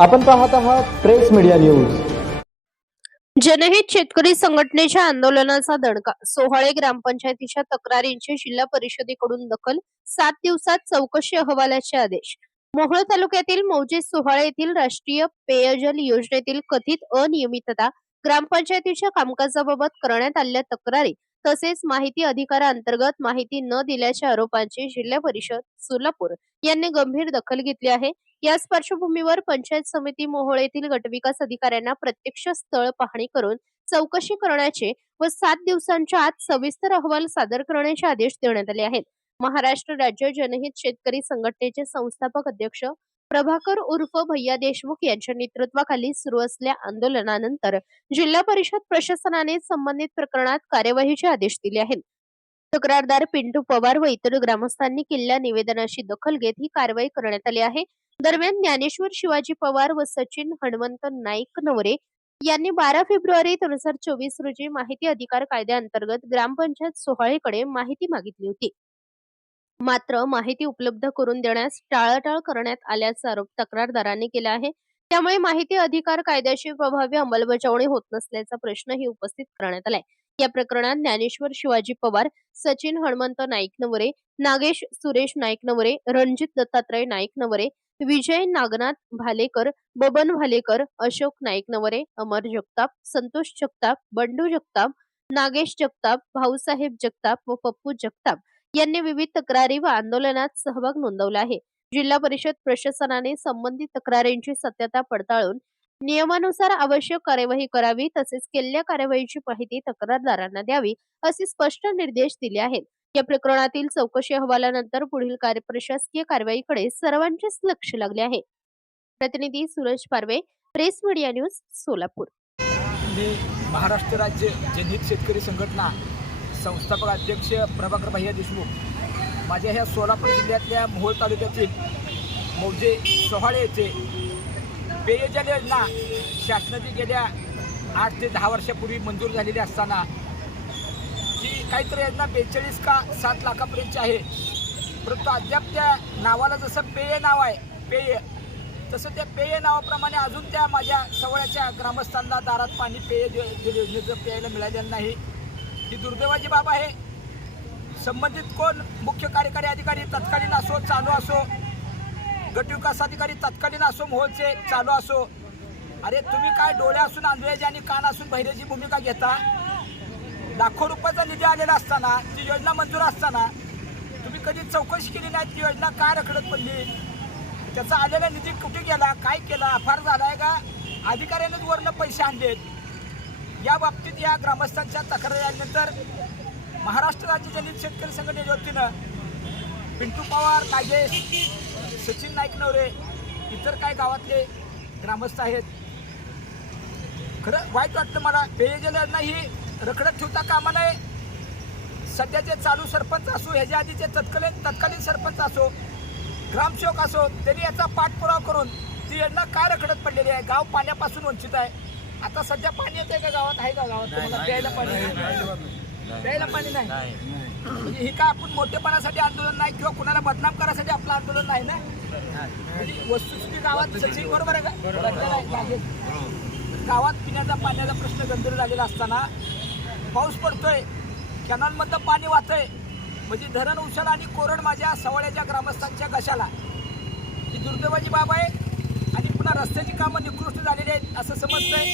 आपण पाहत आहात प्रेस मीडिया न्यूज। जनहित शेतकरी संघटनेच्या आंदोलनाचा दणका। सोहाळे ग्रामपंचायतीच्या तक्रारींची जिल्हा परिषदेकडून दखल, 7 दिवसात चौकशी अहवालाचे आदेश। मोहोळ तालुक्यातील मौजे सोहाळे येथील राष्ट्रीय पेयजल योजनेतील कथित अनियमितता, ग्रामपंचायतीच्या कामकाजाबाबत करण्यात आलेल्या तक्रारी तसेच माहिती अधिकारांतर्गत माहिती न दिल्याच्या आरोपांची जिल्हा परिषद सोलापूर यांनी गंभीर दखल घेतली आहे। याच पार्श्वभूमीवर पंचायत समिती मोहोळ येथील गटविकास अधिकाऱ्यांना प्रत्यक्ष स्थळ पाहणी करून चौकशी करण्याचे व 7 दिवसांच्या आत सविस्तर अहवाल सादर करण्याचे आदेश देण्यात आले आहेत। महाराष्ट्र राज्य जनहित शेतकरी संघटनेचे संस्थापक अध्यक्ष प्रभाकर उर्फ भैया देशमुख यांच्या नेतृत्वाखाली सुरू असलेल्या आंदोलनानंतर जिल्हा परिषद प्रशासनाने संबंधित प्रकरणात कार्यवाहीचे आदेश दिले आहेत। तक्रारदार पिंटू पवार व इतर ग्रामस्थांनी केलेल्या निवेदनाची दखल घेत ही कारवाई करण्यात आली आहे। दरम्यान ज्ञानेश्वर शिवाजी पवार व सचिन हनुमंत नाईक नवरे यांनी 12 फेब्रुवारी 2024 रोजी माहिती अधिकार कायद्याअंतर्गत ग्रामपंचायत सोहाळेकडे माहिती मागितली होती। मात्र माहिती उपलब्ध करून देण्यास टाळाटाळ करण्यात आल्याचा आरोप तक्रारदारांनी केला आहे। त्यामुळे माहिती अधिकार कायद्याची प्रभावी अंमलबजावणी होत नसल्याचा प्रश्नही उपस्थित करण्यात आलाय। या प्रकरणात ज्ञानेश्वर शिवाजी पवार, सचिन हनुमंत नाईक नवरे, नागेश सुरेश नाईक नवरे, रणजित दत्तात्रय नाईक नवरे, विजय नागनाथ भालेकर, बबन भालेकर, अशोक नाईक नवरे, अमर जगताप, संतोष जगताप, बंडू जगताप, नागेश जगताप, भाऊसाहेब जगताप व पप्पू जगताप यांनी विविध तक्रारी व आंदोलनात सहभाग नोंदवला आहे। जिल्हा परिषद प्रशासनाने संबंधित तक्रारींची सत्यता पडताळून नियमानुसार आवश्यक कार्यवाही करावी तसेच केलेल्या कार्यवाहीची माहिती तक्रारदारांना द्यावी असे स्पष्ट निर्देश दिले आहेत। या प्रकरणातील चौकशी अहवालानंतर पुढील प्रशासकीय कारवाईकडे सर्वांचेच लक्ष लागले आहे। प्रतिनिधी सूरज पारवे, प्रेस मीडिया न्यूज, सोलापूर। मी महाराष्ट्र राज्य जनहित शेतकरी संघटना संस्थापक अध्यक्ष प्रभाकर भैया देशमुख, माझ्या ह्या सोलापूर जिल्ह्यातल्या मोहोळ तालुक्यातील मौजे सोहाळे येथे पेयजल योजना शासनाची गेल्या 8 ते 10 वर्षापूर्वी मंजूर झालेली असताना ती काहीतरी योजना 42 का 7 लाखापर्यंतची आहे, परंतु अद्याप त्या नावाला जसं पेय नाव आहे पेय, तसं त्या पेय नावाप्रमाणे अजून त्या माझ्या सवळ्याच्या ग्रामस्थांना दारात पाणी पेय योजनेचं प्यायला मिळालेलं नाही। ही दुर्दैवाची बाब आहे। संबंधित कोण मुख्य कार्यकारी अधिकारी तत्कालीन असो, चालू असो, गटविकास अधिकारी तत्कालीन असो, मोहोळचे चालू असो, अरे तुम्ही काय डोळे असून आंधळ्याची आणि कान असून बहिरेची भूमिका घेता? लाखो रुपयाचा निधी आलेला असताना, ती योजना मंजूर असताना तुम्ही कधी चौकशी केली नाही ती योजना का रखडत पडली? त्याचा आलेला निधी कुठे गेला, काय केला, अफार झालाय का अधिकाऱ्यांनीच वरनं पैसे आणलेत? या बाबतीत या ग्रामस्थांच्या तक्रारी आल्यानंतर महाराष्ट्र राज्य जनहित शेतकरी संघटनेच्या वतीनं पिंटू पवार, नागेश, सचिन नाईक नवरे, इतर काय गावातले ग्रामस्थ आहेत, खरं वाईट वाटतं मला। पेयजल योजना ही रखडत ठेवता कामा नये। सध्याचे चालू सरपंच असो, ह्याच्या आधीचे तत्कालीन सरपंच असो, ग्रामसेवक असो, त्यांनी याचा पाठपुरावा करून ती योजना काय रखडत पडलेली आहे? गाव पाण्यापासून वंचित आहे। आता सध्या पाणी येते का गावात? आहे का गावात तुम्हाला प्यायला पाणी? प्यायला पाणी नाही म्हणजे ही का आपण मोठेपणासाठी आंदोलन नाही किंवा कुणाला बदनाम करायसाठी आपलं आंदोलन नाही ना। म्हणजे वस्तुस्थिती गावात सचिन बरोबर आहे का? गावात पिण्याचा पाण्याचा प्रश्न गंभीर झालेला असताना पाऊस पडतोय, कॅनॉलमधलं पाणी वाहतंय, म्हणजे धरण उचल आणि कोरड माझ्या सवळ्याच्या ग्रामस्थांच्या घशाला, ही दुर्दैवाची बाब आहे। आणि पुन्हा रस्त्याची कामं निकृष्ट झालेली आहेत असं समजतंय।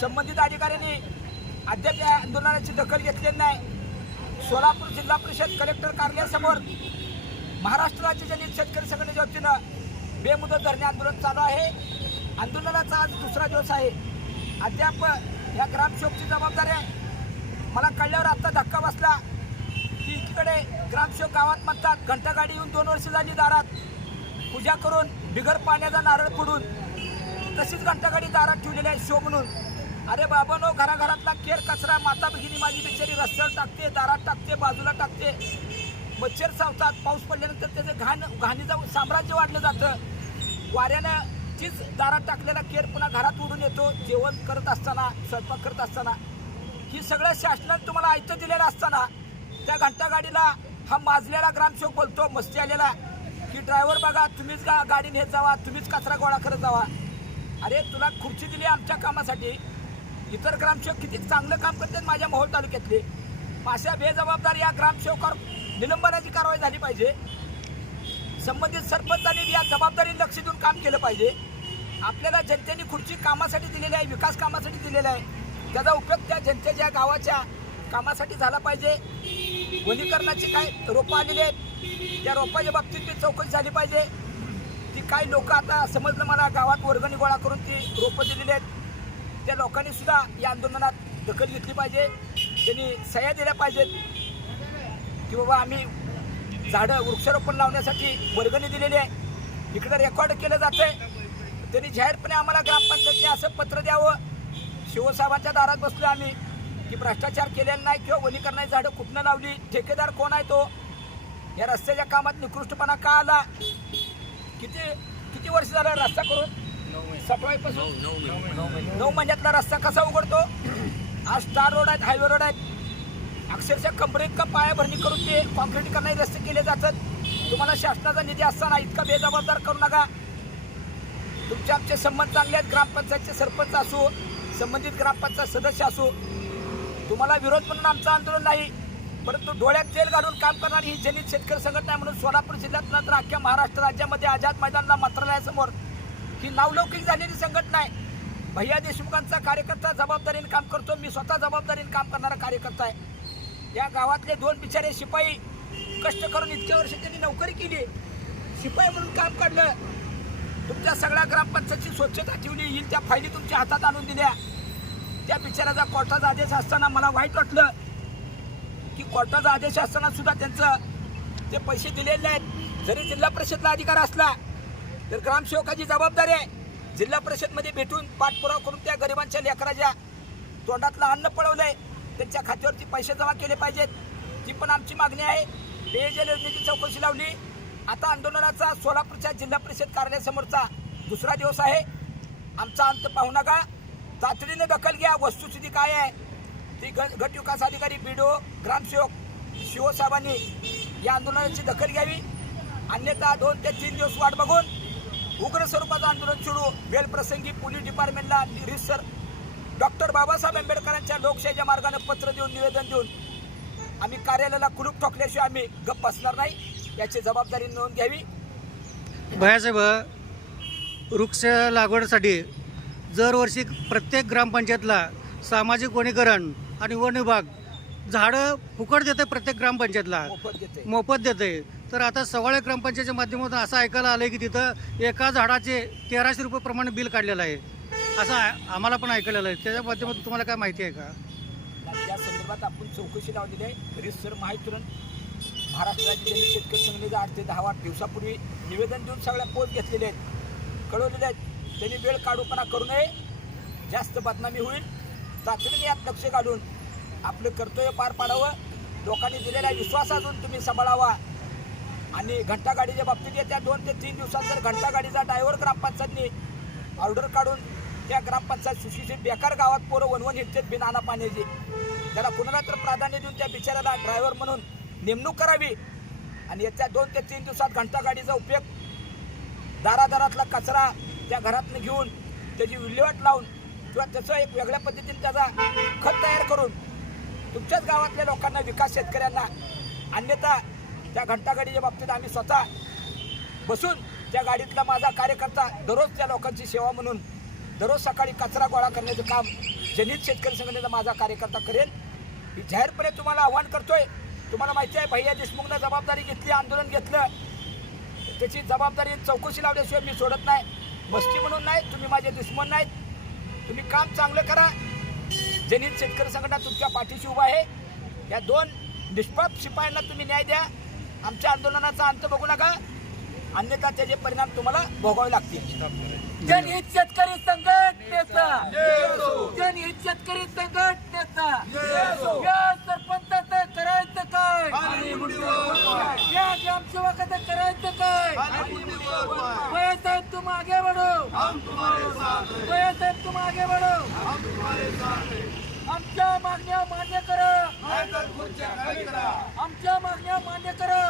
संबंधित अधिकाऱ्यांनी अद्याप या आंदोलनाची दखल घेतलेली नाही। सोलापूर जिल्हा परिषद कलेक्टर कार्यालयासमोर महाराष्ट्र राज्य जनहित शेतकरी संघटनेच्या वतीनं बेमुदत धरणे आंदोलन चालू आहे। आंदोलनाचा आज दुसरा दिवस आहे। अद्याप या ग्रामसेवकची जबाबदारी आहे। मला कळल्यावर आता धक्का बसला की एकीकडे ग्रामसेवक गावात म्हणतात घंटागाडी येऊन 2 वर्ष झाली दारात पूजा करून बिगर पाण्याचा नारळ फोडून तशीच घंटागाडी दारात ठेवलेली आहे शो म्हणून। अरे बाबांनो, घराघरातला केर कचरा माता भगिनी माझी बिचारी रस्त्यावर टाकते, दारात टाकते, बाजूला टाकते, मच्छर चावतात, पाऊस पडल्यानंतर त्याचे घाणीचं साम्राज्य वाढलं जातं। वाऱ्यानं तीच दारात टाकलेला केर पुन्हा घरात उडून येतो। जेवण करत असताना, स्वयंपाक करत असताना, ही सगळं शासनाने तुम्हाला ऐकतं दिलेलं असताना त्या घंटागाडीला हा माजलेला ग्रामसेवक बोलतो मस्ती आलेला की ड्रायव्हर बघा, तुम्हीच गाडी नेत जावा, तुम्हीच कचरा गोळा करत जावा। अरे तुला खुर्ची दिली आमच्या कामासाठी, इतर ग्रामसेवक किती चांगलं काम करतात माझ्या मोहोळ तालुक्यातले. अशा बेजबाबदार या ग्रामसेवकावर निलंबनाची कारवाई झाली पाहिजे. संबंधित सरपंचांनी या जबाबदारीने लक्ष देऊन काम केलं पाहिजे. आपल्याला जनतेने खुर्ची कामासाठी दिलेली आहे, विकास कामासाठी दिलेला आहे. त्याचा उपयोग त्या जनतेच्या गावाच्या कामासाठी झाला पाहिजे. वनीकरणाची काय रोपं आलेली आहेत, त्या रोपाच्या बाबतीत ती चौकशी झाली पाहिजे. ती काही लोक आता समजलं मला गावात वर्गणी गोळा करून ती रोपं दिलेली आहेत. त्या लोकांनी सुद्धा या आंदोलनात दखल घेतली पाहिजे. त्यांनी सह्या दिल्या पाहिजेत की बाबा आम्ही झाडं वृक्षारोपण लावण्यासाठी वर्गणी दिलेली आहे. इकडं रेकॉर्ड केलं जातंय. त्यांनी जाहीरपणे आम्हाला ग्रामपंचायतने असं पत्र द्यावं. शिवसाहेबांच्या दारात बसलो आम्ही की भ्रष्टाचार केलेला नाही किंवा वनीकरणाची झाडं कुठनं लावली, ठेकेदार कोण आहे तो, या रस्त्याच्या कामात निकृष्टपणा का आला, किती वर्ष झालं रस्ता करून, सफाईपासून 9 महिन्यातला रस्ता कसा उघडतो. आज स्टार रोड आहेत, हायवे रोड आहेत, अक्षरशः कंपनीत का पायाभरणी करून ते कॉन्क्रीट करणारे रस्ते केले जातात. तुम्हाला शासनाचा निधी असताना इतका बेजबाबदार करू नका. तुमचे आमचे संबंध चांगले आहेत. ग्रामपंचायतचे सरपंच असो, संबंधित ग्रामपंचायत सदस्य असो, तुम्हाला विरोध म्हणून आमचं आंदोलन नाही, परंतु डोळ्यात तेल घालून काम करणारी ही जनित शेतकरी संघटना आहे. म्हणून सोलापूर जिल्ह्यात नंतर अख्ख्या महाराष्ट्र राज्यामध्ये आझाद मैदानला मंत्रालयासमोर ही नावलौकिक झालेली संघटना आहे. भैया देशमुखांचा कार्यकर्ता जबाबदारीने काम करतो. मी स्वतः जबाबदारीने काम करणारा कार्यकर्ता आहे. या गावातले 2 बिचारे शिपाई कष्ट करून इतक्या वर्ष त्यांनी नोकरी केली, शिपाई म्हणून काम काढलं. तुमच्या सगळ्या ग्रामपंचायतची स्वच्छता ठेवली, येईल त्या फायली तुमच्या हातात आणून दिल्या. त्या बिचाराचा कोर्टाचा आदेश असताना मला वाईट वाटलं की कोर्टाचा आदेश असताना सुद्धा त्यांचं ते पैसे दिलेले नाहीत. जरी जिल्हा परिषदला अधिकार असला तर ग्रामसेवकाची जबाबदारी आहे जिल्हा परिषदमध्ये भेटून पाठपुरावा करून त्या गरिबांच्या लेकराच्या तोंडातलं अन्न पळवलंय, त्यांच्या खात्यावरती पैसे जमा केले पाहिजेत. ती पण आमची मागणी आहे. पेयजल योजनेची चौकशी लावली. आता आंदोलनाचा सोलापूरच्या जिल्हा परिषद कार्यालयासमोरचा 2रा दिवस आहे. आमचा अंत पाहू नका, तातडीने दखल घ्या. वस्तुस्थिती काय आहे ती गट विकास अधिकारी, बीडीओ, ग्रामसेवक, शिवसाहेबांनी या आंदोलनाची दखल घ्यावी. अन्यथा 2 ते 3 दिवस वाट बघून उग्र स्वरूपाचं आंदोलन सुरू. वेळप्रसंगी पोलीस डिपार्टमेंटला रिसर डॉक्टर बाबासाहेब आंबेडकरांच्या लोकशाहीच्या मार्गाने पत्र देऊन, निवेदन देऊन आम्ही कार्यालयाला कुलूप ठोकल्याशिवाय आम्ही गप्प बसणार नाही. याची जबाबदारी नोंद घ्यावी. भैयासाहेब, वृक्ष लागवडीसाठी दरवर्षी प्रत्येक ग्रामपंचायतला सामाजिक वनीकरण आणि वन विभाग झाडं फुकट देते. प्रत्येक ग्रामपंचायतला मोफत देते. तर आता सवाळे ग्रामपंचायतच्या माध्यमातून असं ऐकायला आलं की तिथं एका झाडाचे 1300 रुपये प्रमाणे बिल काढलेलं आहे, असं आम्हाला पण ऐकलेलं आहे. त्याच्या माध्यमातून तुम्हाला काय माहिती आहे का? या संदर्भात आपण चौकशी लावलेली आहे. रिसर माहितीतून महाराष्ट्र राज्य जनित शेतकरी संघटनेचे 8 ते 10 दिवसापूर्वी निवेदन देऊन सगळ्या पोच घेतलेले आहेत, कळवलेले आहेत. त्यांनी वेळ काढूपणा करू नये, जास्त बदनामी होईल. तातडीने यात लक्ष घालून आपलं कर्तव्य पार पाडावं. लोकांनी दिलेल्या विश्वासातून तुम्ही सांभाळावा. आणि घंटागाडीच्या बाबतीत येत्या 2 ते 3 दिवसात जर घंटागाडीचा ड्रायव्हर ग्रामपंचायतनी ऑर्डर काढून त्या ग्रामपंचायत सुशिक्षित बेकार गावात पोरं वनवन हिंडतात बिनाना पाण्याची, त्याला कुणाला तर प्राधान्य देऊन त्या बिचाराला ड्रायव्हर म्हणून नेमणूक करावी. आणि येत्या 2 ते 3 दिवसात घंटागाडीचा उपयोग, दारादारातला कचरा त्या घरातनं घेऊन त्याची विल्हेवाट लावून किंवा त्याचं एक वेगळ्या पद्धतीने त्याचा खत तयार करून तुमच्याच गावातल्या लोकांना, विकास शेतकऱ्यांना. अन्यथा त्या घंटागाडीच्या बाबतीत आम्ही स्वतः बसून त्या गाडीतला माझा कार्यकर्ता दररोज त्या लोकांची सेवा म्हणून दररोज सकाळी कचरा गोळा करण्याचं काम जनित शेतकरी संघटनेचा माझा कार्यकर्ता करेल. मी जाहीरपणे तुम्हाला आव्हान करतोय. तुम्हाला माहिती आहे भैया देशमुखनं जबाबदारी घेतली, आंदोलन घेतलं, त्याची जबाबदारी चौकशी लावल्याशिवाय मी सोडत नाही. मस्ती म्हणून नाही, तुम्ही माझे दुश्मन नाहीत. तुम्ही काम चांगलं करा. जनित शेतकरी संघटना तुमच्या पाठीशी उभा आहे. या 2 निष्पाप शिपायांना तुम्ही न्याय द्या. आमच्या आंदोलनाचा अंत बघू नका, अन्यथा त्याचे परिणाम तुम्हाला भोगावे लागतील. जनहित शेतकरी संघटनेचा, जनहित शेतकरी संघटनेचा या सरपंचाचं करायचं काय, या ग्रामसेवकाचं करायचं काय. भैयासाहेब तुम आगे बढ़ो, भैयासाहेब तुम आगे बढ़ो. आमच्या मागण्या मान्य करा, आमच्या मागण्या मान्य करा.